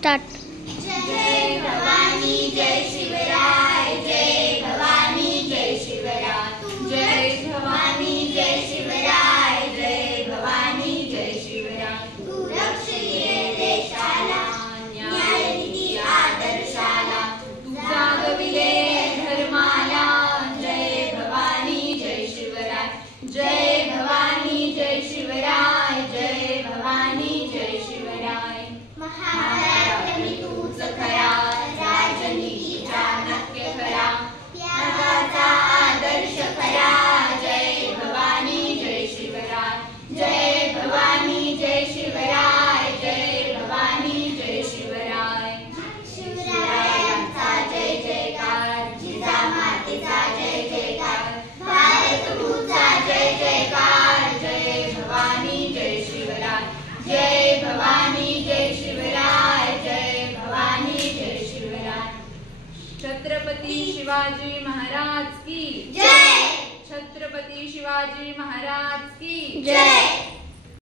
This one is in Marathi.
स्टार्ट। जय भवानी जय शिवराय, जय भवानी जय शिवराय, जय भवानी जय शिवराय, जय भवानी जय शिवराय। तू रक्ष ये देशाला, न्यायनीती आदर्शाला, तू जागविले धर्माला। जय भवानी जय शिवराय, जय भवानी जय शिवराय, जय भवानी जय शिवराय। महाराष्ट्राने तूच खरा, राजनीतीचा नक्य खरा, त्यागाचा आदर्श खरा। जय भवानी जय शिवराय, जय भवानी जय शिवराय, जय भवानी जय शिवराय। शिवरायांचा जय जयकार, जिजामातेचा जय जयकार, भारतभूचा जय जयकार। जय भवानी जय शिवराय, जय भवानी जय शिवराय, जय भवानी जय शिवराय। छत्रपती शिवाजी महाराज की जय, छत्रपती शिवाजी महाराज की जय।